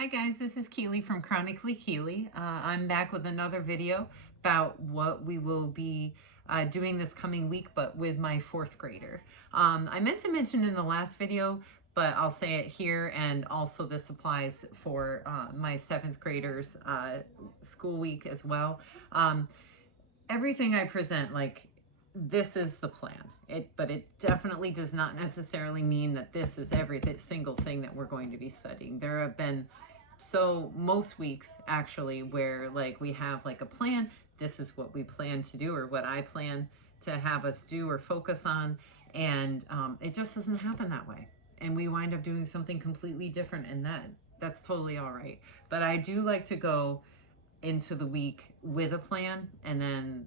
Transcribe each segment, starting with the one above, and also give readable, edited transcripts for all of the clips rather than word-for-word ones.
Hi guys, this is Keely from Chronically Keely. I'm back with another video about what we will be doing this coming week, but with my fourth grader. I meant to mention in the last video, but I'll say it here, and also this applies for my seventh graders school week as well. Everything I present, this is the plan. But it definitely does not necessarily mean that this is every single thing that we're going to be studying. There have been most weeks actually where we have a plan. This is what we plan to do, or what I plan to have us do or focus on, and it just doesn't happen that way, and we wind up doing something completely different, and that's totally all right. But I do like to go into the week with a plan, and then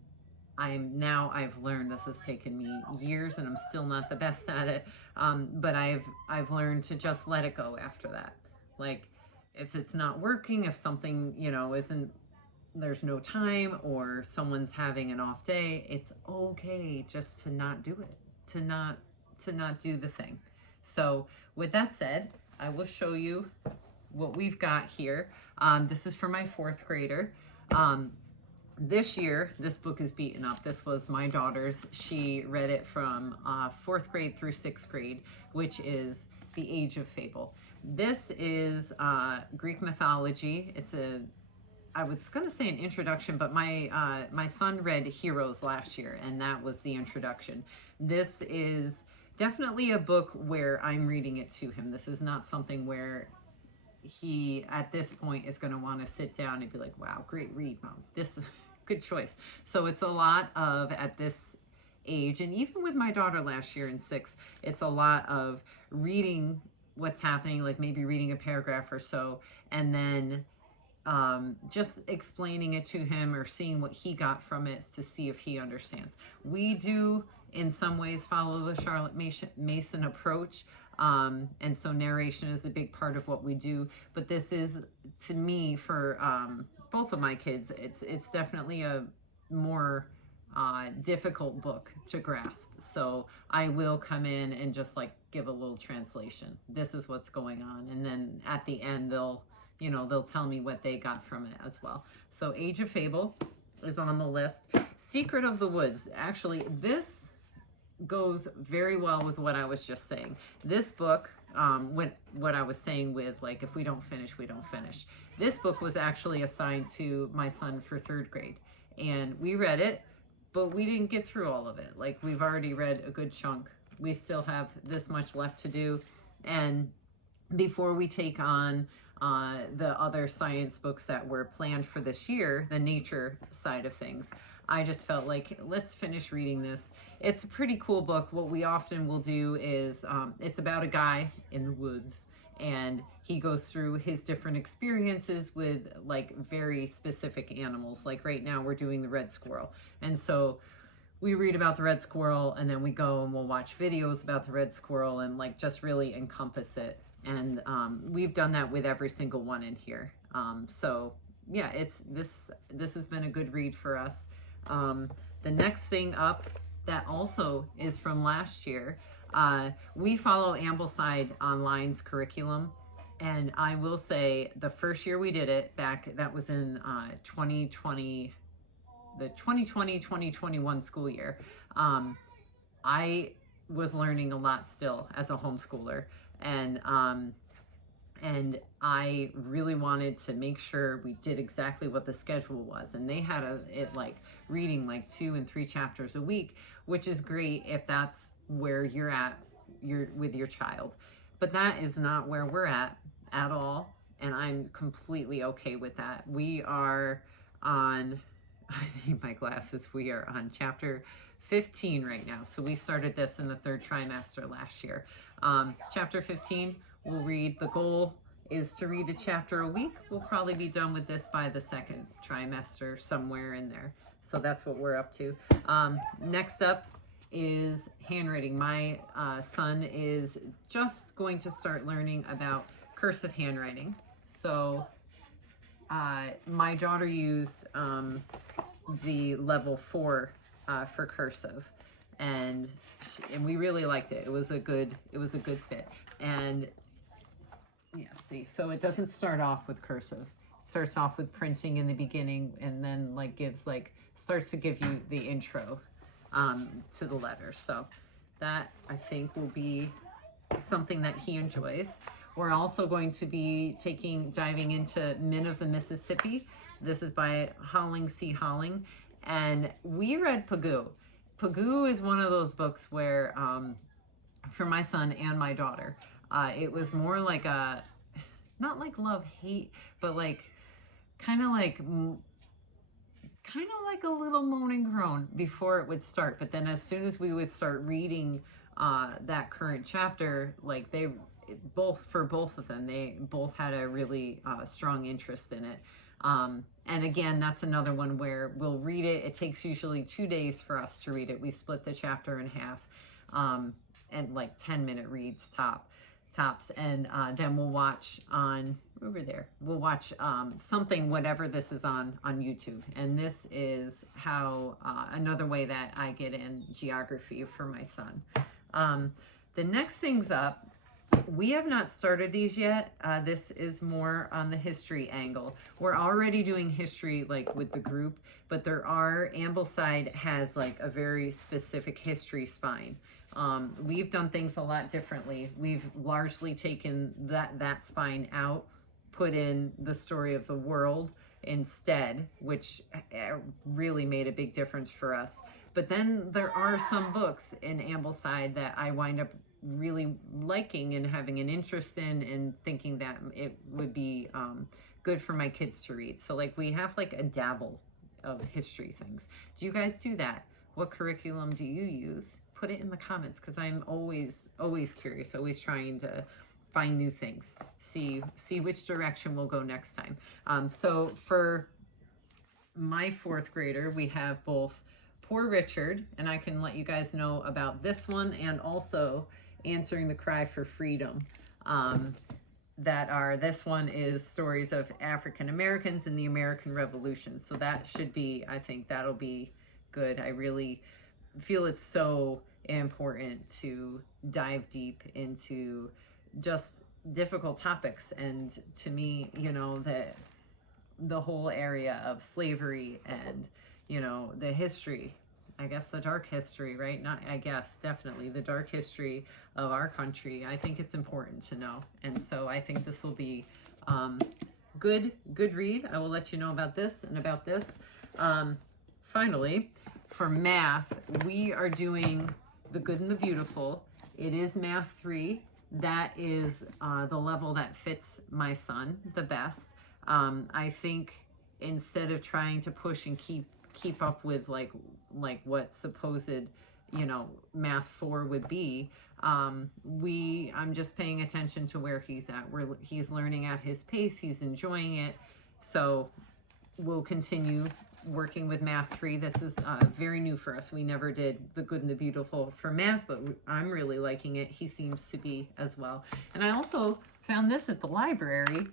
I've learned, this has taken me years and I'm still not the best at it, but I've learned to just let it go after that. If it's not working, if something isn't, there's no time, or someone's having an off day, it's okay just to not do it, to not do the thing. So with that said, I will show you what we've got here. This is for my fourth grader. This year, this book is beaten up. This was my daughter's. She read it from fourth grade through sixth grade, which is the Age of Fable. This is Greek mythology. I was going to say an introduction, but my son read Heroes last year, and that was the introduction. This is definitely a book where I'm reading it to him. This is not something where he, at this point, is going to want to sit down and be like, wow, great read, Mom. This is good choice. So it's a lot of, at this age, and even with my daughter last year in sixth, it's a lot of reading what's happening, like maybe reading a paragraph or so, and then just explaining it to him or seeing what he got from it to see if he understands. We do, in some ways, follow the Charlotte Mason approach. And so narration is a big part of what we do, but this is, to me, for both of my kids, it's definitely a more difficult book to grasp. So I will come in and just give a little translation. This is what's going on, and then at the end they'll tell me what they got from it as well. So Age of Fable is on the list. Secret of the Woods, actually, this goes very well with what I was just saying. This book, what I was saying with if we don't finish, we don't finish. This book was actually assigned to my son for third grade, and we read it, but we didn't get through all of it. We've already read a good chunk. We still have this much left to do, and before we take on the other science books that were planned for this year, the nature side of things, I just felt like, let's finish reading this. It's a pretty cool book. What we often will do is, it's about a guy in the woods, and he goes through his different experiences with very specific animals. Right now we're doing the red squirrel. And so we read about the red squirrel, and then we go and we'll watch videos about the red squirrel and just really encompass it. And we've done that with every single one in here. So yeah, this has been a good read for us. The next thing up that also is from last year, we follow Ambleside Online's curriculum, and I will say the first year we did it back, that was in 2020, the 2020-2021 school year. I was learning a lot still as a homeschooler, and I really wanted to make sure we did exactly what the schedule was. And they had it reading 2 and 3 chapters a week, which is great if that's where you're at with your child. But that is not where we're at all, and I'm completely okay with that. We are on, I need my glasses, we are on chapter 15 right now. So we started this in the 3rd trimester last year. Chapter 15, we'll read, the goal is to read a chapter a week. We'll probably be done with this by the 2nd trimester, somewhere in there. So that's what we're up to. Next up is handwriting. My son is just going to start learning about cursive handwriting. So my daughter used the level 4 for cursive, and we really liked it. It was a good fit. And Yeah, see, so it doesn't start off with cursive. It starts off with printing in the beginning, and then like gives like starts to give you the intro to the letter. So that I think will be something that he enjoys. We're also going to be diving into Minn of the Mississippi. This is by Holling C. Holling, and we read Pagoo. Pagoo is one of those books where, for my son and my daughter, it was more like a, not like love hate, but like kind of like a little moan and groan before it would start. But then as soon as we would start reading that current chapter, like for both of them, they both had a really strong interest in it. And again, that's another one where we'll read it. It takes usually 2 days for us to read it. We split the chapter in half, and like 10-minute reads tops, and then we'll watch on over there. We'll watch something, whatever this is on YouTube. And this is how another way that I get in geography for my son. The next thing's up. We have not started these yet. This is more on the history angle. We're already doing history like with the group, but Ambleside has like a very specific history spine. We've done things a lot differently. We've largely taken that spine out, put in the story of the world instead, which really made a big difference for us. But then there are some books in Ambleside that I wind up really liking and having an interest in, and thinking that it would be good for my kids to read. So like we have like a dabble of history things. Do you guys do that? What curriculum do you use? Put it in the comments, because I'm always curious, always trying to find new things, see which direction we'll go next time. So for my 4th grader, we have both Poor Richard, and I can let you guys know about this one, and also Answering the Cry for Freedom. This one is stories of African Americans in the American Revolution. So that should be, I think that'll be good. I really feel it's so important to dive deep into just difficult topics. And to me, you know, the whole area of slavery and, you know, the history, I guess the dark history, right? Not, I guess, definitely the dark history of our country. I think it's important to know. And so I think this will be good read. I will let you know about this and about this. Finally, for math, we are doing The Good and the Beautiful. It is Math 3. That is the level that fits my son the best. I think instead of trying to push and keep up with like what supposed, you know, Math 4 would be, I'm just paying attention to where he's at, where he's learning at his pace, he's enjoying it. So we'll continue working with Math 3. This is very new for us. We never did The Good and the Beautiful for math, but I'm really liking it. He seems to be as well. And I also found this at the library.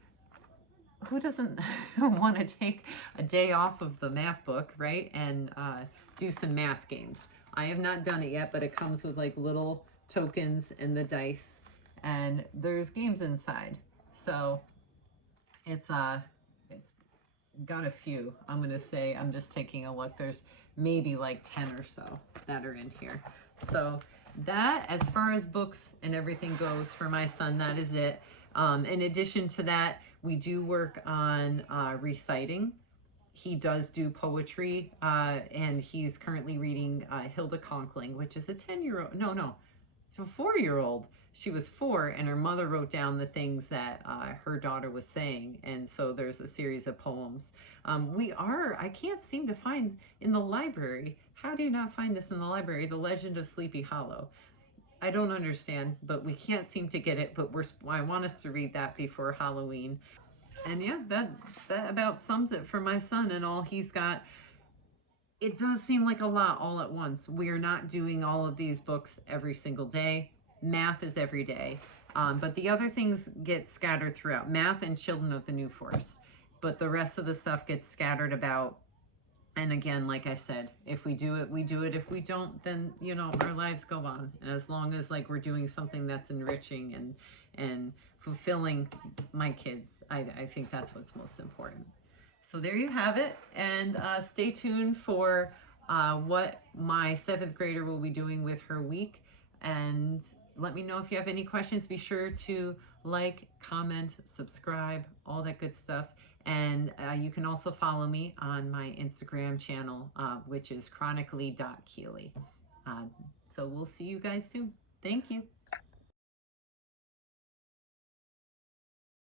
Who doesn't want to take a day off of the math book, right? And do some math games. I have not done it yet, but it comes with like little tokens and the dice, and there's games inside. So it's got a few. I'm gonna say, I'm just taking a look. There's maybe like 10 or so that are in here. So that, as far as books and everything goes for my son, that is it. In addition to that, we do work on reciting. He does do poetry, and he's currently reading Hilda Conkling, which is a 10-year-old, no, a 4-year-old. She was 4, and her mother wrote down the things that her daughter was saying, and so there's a series of poems. I can't seem to find in the library. How do you not find this in the library? The Legend of Sleepy Hollow. I don't understand, but we can't seem to get it, but I want us to read that before Halloween. And yeah, that about sums it for my son and all he's got. It does seem like a lot all at once. We are not doing all of these books every single day. Math is every day. But the other things get scattered throughout. Math and Children of the New Forest. But the rest of the stuff gets scattered about. And again, like I said, if we do it, we do it. If we don't, then, you know, our lives go on. And as long as like we're doing something that's enriching and fulfilling my kids. I think that's what's most important. So there you have it, and stay tuned for what my 7th grader will be doing with her week, and let me know if you have any questions. Be sure to like, comment, subscribe, all that good stuff. And you can also follow me on my Instagram channel, which is chronically.keely. So we'll see you guys soon. Thank you.